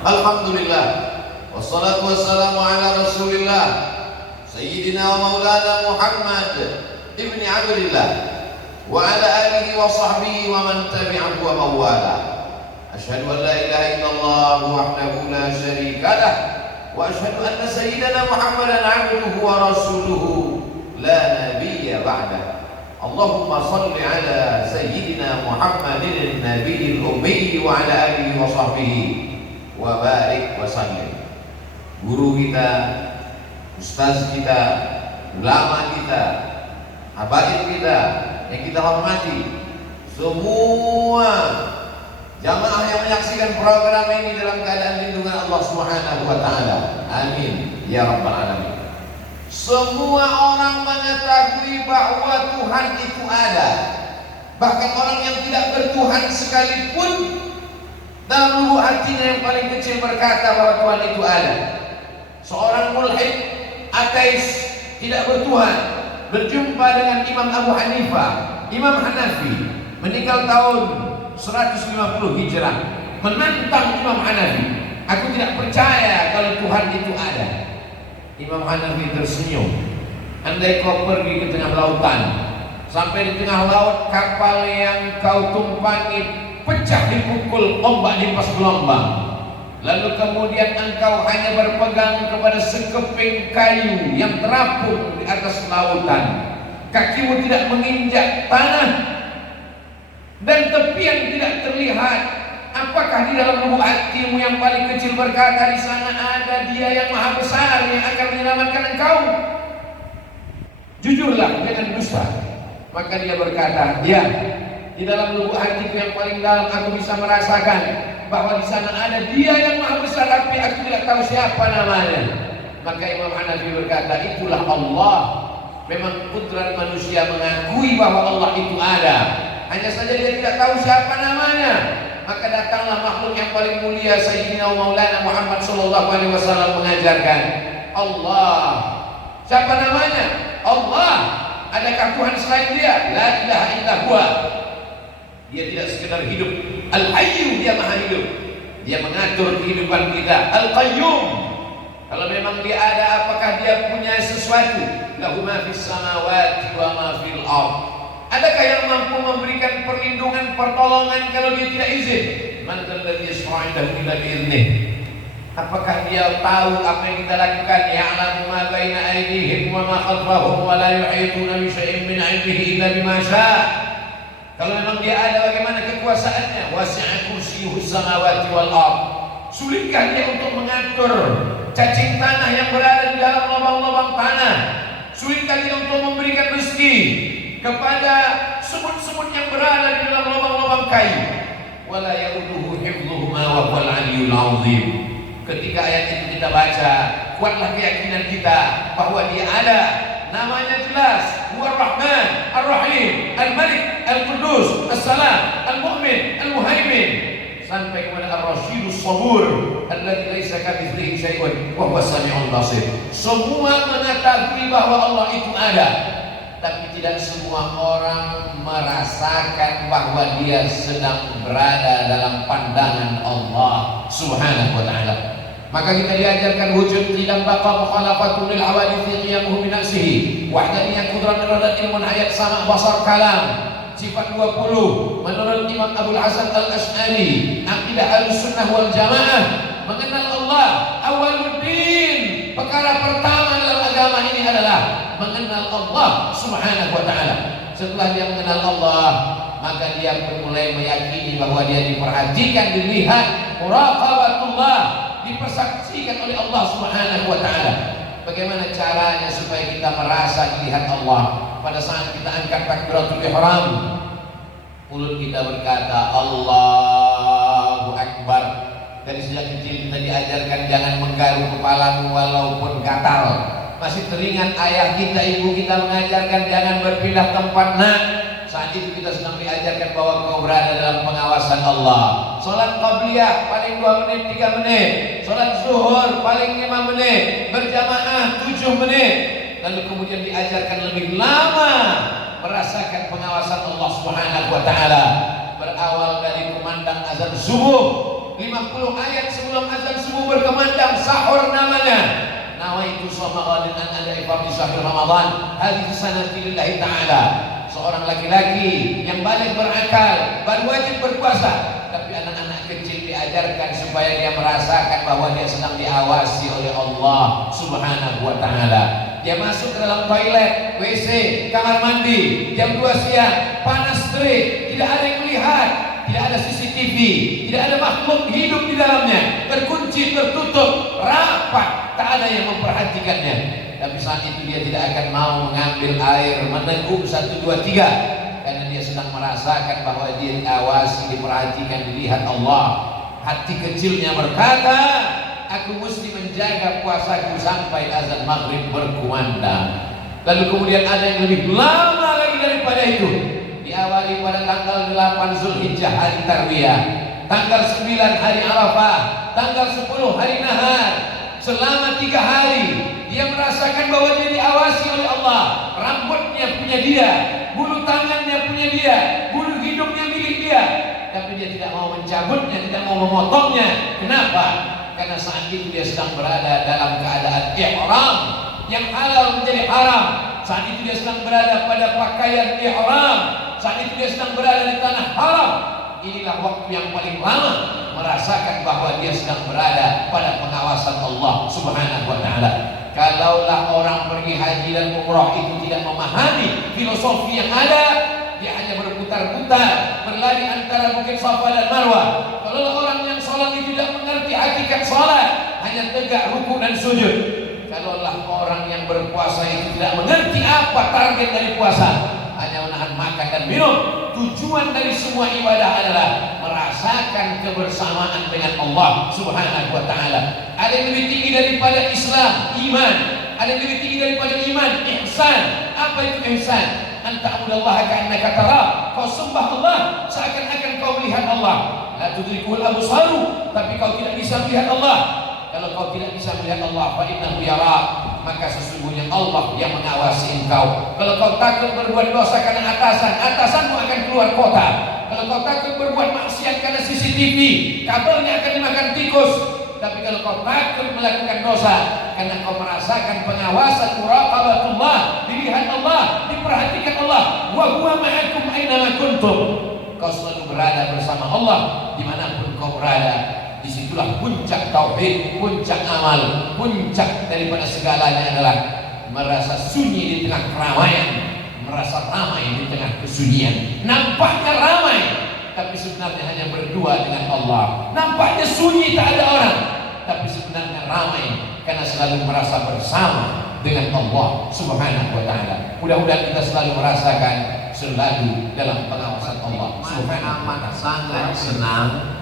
Alhamdulillah, wassalatu wassalamu ala Rasulillah Sayyidina wa maulana Muhammad ibni Abdillah wa ala alihi wa sahbihi wa man tabi'ahu wa mawala. Asyhadu an la ilaha illallah wahdahu la syarika lah wa asyhadu anna sayyidana Muhammadan abduhu wa rasuluhu la nabiyya ba'dah. Allahumma salli ala sayyidina Muhammadin nabiyil ummi wa ala alihi wa sahbihi wa barik wa sallim. Guru kita, ustaz kita, ulama kita, habaib kita yang kita hormati, semua jamaah yang menyaksikan program ini dalam keadaan lindungan Allah Subhanahu wa taala. Amin ya rabbal alamin. Semua orang mengetahui bahwa Tuhan itu ada. Bahkan orang yang tidak bertuhan sekalipun dalam lubuk hatinya yang paling kecil berkata bahwa Tuhan itu ada. Seorang mulhid, ateis, tidak bertuhan, berjumpa dengan Imam Abu Hanifah, Imam Hanafi, meninggal tahun 150 Hijrah, menentang Imam Hanafi. Aku tidak percaya kalau Tuhan itu ada. Imam Hanafi tersenyum. Andai kau pergi ke tengah lautan, sampai di tengah laut kapal yang kau tumpangi pecah dipukul ombak dipas gelombang, lalu kemudian engkau hanya berpegang kepada sekeping kayu yang terapung di atas lautan, kakimu tidak menginjak tanah dan tepian tidak terlihat, apakah di dalam lubuk hatimu yang paling kecil berkata di sana ada Dia yang maha besar yang akan menyelamatkan engkau? Jujurlah, jangan dusta. Maka dia berkata, ya, di dalam lubuk hatiku yang paling dalam aku bisa merasakan bahwa di sana ada Dia yang maha besar, tapi aku tidak tahu siapa namanya. Maka Imam Hanafi berkata, itulah Allah. Memang putra manusia mengakui bahwa Allah itu ada, hanya saja dia tidak tahu siapa namanya. Maka datanglah makhluk yang paling mulia Sayyidina Maulana Muhammad sallallahu alaihi wasallam mengajarkan Allah. Siapa namanya? Allah. Adakah Tuhan selain Dia? La ilaha illa huwa. Dia tidak sekedar hidup. Al-Hayyu, Dia maha hidup. Dia mengatur kehidupan kita. Al-Qayyum. Kalau memang Dia ada, apakah Dia punya sesuatu? Lahu ma fis samawati wa ma fil ardh. Adakah yang mampu memberikan perlindungan, pertolongan kalau Dia tidak izin? Man alladzi yashfa'u 'indahu illa bi'idhnih. Apakah Dia tahu apa yang kita lakukan? Ya'lamu ma baina aydihim wa ma khalfahum wa la yuhituna bi syai'in min 'ilmihi illa bima syaa'. Kalau memang Dia ada, bagaimana kekuasaannya? Wasi'a kursiyyuhus samawati wal ardh. Sulitkah Dia untuk mengatur cacing tanah yang berada di dalam lubang-lubang tanah? Sulitkah Dia untuk memberikan rezeki kepada semut-semut yang berada di dalam lubang-lubang kayu? Wala yauduhu hifdhuhuma wa huwal 'aliyyul 'azim. Ketika ayat itu kita baca, kuatlah keyakinan kita bahwa Dia ada. Namanya jelas, Huwa Ar-Rahman, Ar-Rahim, Al-Malik, Al-Qudus, As-Salam, Al-Mu'min, Al-Muhaimin, sampai kepada Ar-Rasyidus Sabur, alladzi laisa kamitslihi syai'un wa huwas samiul basir. Semua mengetahui bahwa Allah itu ada, tapi tidak semua orang merasakan bahwa Dia sedang berada dalam pandangan Allah Subhanahu wa taala. Maka kita diajarkan wujud tidak baqa mukhalafatu lil hawadits qiyamuhu bi nafsihi wahdaniyah qudrat iradat ilmun hayat sama basar kalam. Sifat 20 menurut Imam Abdul Hasan Al-Asy'ari, akidah Ahlussunnah wal Jamaah, mengenal Allah awwaluddin. Perkara pertama dalam agama ini adalah mengenal Allah Subhanahu wa taala. Setelah dia mengenal Allah, maka dia pun mulai meyakini bahwa dia diperhatikan, dilihat, muraqabatullah, dipersaksikan oleh Allah Subhanahu wa taala. Bagaimana caranya supaya kita merasa dilihat Allah? Pada saat kita angkat takbiratul ihram, mulut kita berkata Allahu Akbar. Dari sejak kecil kita diajarkan jangan menggaruk kepalamu walaupun gatal. Masih teringat ayah kita, ibu kita mengajarkan jangan berpindah tempat nak. Saat itu kita sedang diajarkan bahwa kau berada dalam pengawasan Allah. Salat qabliyah paling 2 menit 3 menit. Salat zuhur paling 5 menit. Berjamaah 7 menit. Lalu kemudian diajarkan lebih lama merasakan pengawasan Allah Subhanahu wa taala. Berawal dari kumandang azan subuh 50 ayat sebelum azan subuh berkumandang, sahur namanya. Nawaitu shoma ghadin an ada'i fardhi syahr Ramadan hadhihi sanati lillahi ta'ala. Seorang laki-laki yang balik berakal baru wajib berpuasa, tapi anak-anak kecil diajarkan supaya dia merasakan bahwa dia sedang diawasi oleh Allah Subhanahu wa ta'ala. Dia masuk ke dalam toilet, WC, kamar mandi jam 2 siang, panas terik, tidak ada yang melihat, tidak ada CCTV, tidak ada makhluk hidup di dalamnya, terkunci, tertutup, rapat, tak ada yang memperhatikannya. Tapi saat itu dia tidak akan mau mengambil air, meneguk 1, 2, 3, karena dia sedang merasakan bahwa dia diawasi, diperhatikan, dilihat Allah. Hati kecilnya berkata, aku mesti menjaga puasaku sampai azan maghrib berkumandang. Lalu kemudian ada yang lebih lama lagi daripada itu. Diawali pada tanggal 8 Zulhijjah hari Tarwiyah, tanggal 9 hari Arafah, tanggal 10 hari Nahar. Selama 3 hari dia merasakan bahwa dia diawasi oleh Allah. Rambutnya punya dia, bulu tangannya punya dia, bulu hidungnya milik dia. Tapi dia tidak mau mencabutnya, tidak mau memotongnya. Kenapa? Karena saat itu dia sedang berada dalam keadaan ihram, yang halal menjadi haram. Saat itu dia sedang berada pada pakaian ihram. Saat itu dia sedang berada di tanah haram. Inilah waktu yang paling lama merasakan bahwa dia sedang berada pada pengawasan Allah Subhanahu wa ta'ala. Kalaulah orang pergi haji dan umrah itu tidak memahami filosofi yang ada, dia hanya berputar-putar, berlari antara bukit Safa dan Marwah. Kalaulah orang yang sholat itu tidak mengerti hakikat sholat, hanya tegak ruku dan sujud. Kalaulah orang yang berpuasa itu tidak mengerti apa target dari puasa, hanya menahan makan dan minum. Tujuan dari semua ibadah adalah merasakan kebersamaan dengan Allah Subhanahu wa ta'ala. Ada yang lebih tinggi daripada Islam, iman. Ada yang lebih tinggi daripada iman, ihsan. Apa itu ihsan? Anta'budallaha ka'annaka tarah. Kau sembah Allah seakan-akan kau melihat Allah. La tudrikul absaru, tapi kau tidak bisa melihat Allah. Kalau kau tidak bisa melihat Allah, fa innahu yarak, maka sesungguhnya Allah yang mengawasi engkau. Kalau kau takut berbuat dosa karena atasanmu akan keluar kota. Kalau kau takut berbuat maksiat karena CCTV, kabelnya akan dimakan tikus. Tapi kalau kau takut melakukan dosa karena kau merasakan pengawasan, muraqabatullah, dilihat Allah, diperhatikan Allah, wa huwa ma'akum aina ma kuntum, kau selalu berada bersama Allah dimanapun kau berada. Disitulah puncak tauhid, puncak amal, puncak daripada segalanya adalah merasa sunyi di tengah keramaian, merasa ramai di tengah kesunyian. Nampaknya ramai, tapi sebenarnya hanya berdua dengan Allah. Nampaknya sunyi, tak ada orang, tapi sebenarnya ramai karena selalu merasa bersama dengan Allah Subhanahu wa ta'ala. Mudah-mudahan kita selalu merasakan selalu dalam pengawasan Allah Subhanahu wa ta'ala. Sangat senang.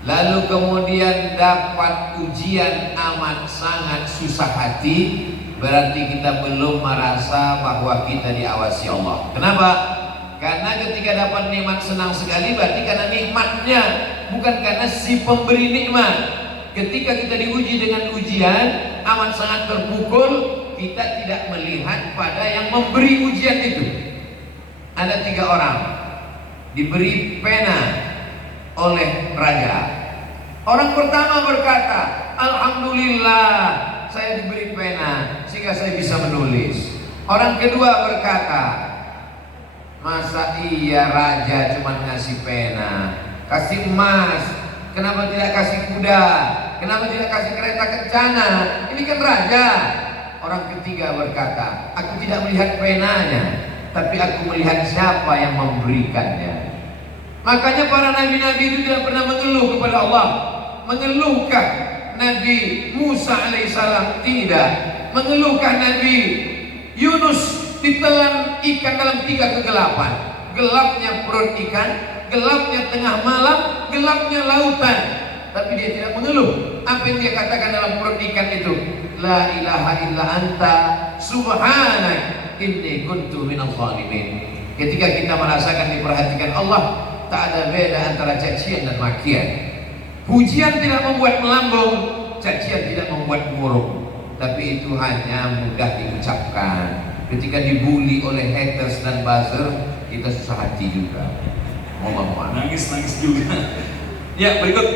Lalu kemudian dapat ujian amat sangat susah hati, berarti kita belum merasa bahwa kita diawasi Allah. Kenapa? Karena ketika dapat nikmat senang sekali, berarti karena nikmatnya, bukan karena si pemberi nikmat. Ketika kita diuji dengan ujian amat sangat terpukul, kita tidak melihat pada yang memberi ujian itu. Ada 3 orang diberi pena oleh raja. Orang pertama berkata, alhamdulillah saya diberi pena sehingga saya bisa menulis. Orang kedua berkata, masa iya raja cuma ngasih pena, kasih emas, kenapa tidak kasih kuda, kenapa tidak kasih kereta kencana, ini kan raja. Orang ketiga berkata, aku tidak melihat penanya, tapi aku melihat siapa yang memberikannya. Makanya para nabi-nabi itu tidak pernah mengeluh kepada Allah. Mengeluhkan Nabi Musa alaihissalam tidak. Mengeluhkan Nabi Yunus ditelan ikan dalam 3 kegelapan. Gelapnya perut ikan, gelapnya tengah malam, gelapnya lautan. Tapi dia tidak mengeluh. Apa yang dia katakan dalam perut ikan itu? La ilaha illa anta subhanak inni kuntu minadh dhalimin. Ketika kita merasakan diperhatikan Allah, tak ada beda antara cacian dan makian. Pujian tidak membuat melambung, cacian tidak membuat murung. Tapi itu hanya mudah diucapkan. Ketika dibully oleh haters dan buzzer, kita susah hati juga. Mohon maaf. Nangis juga. Ya, berikut.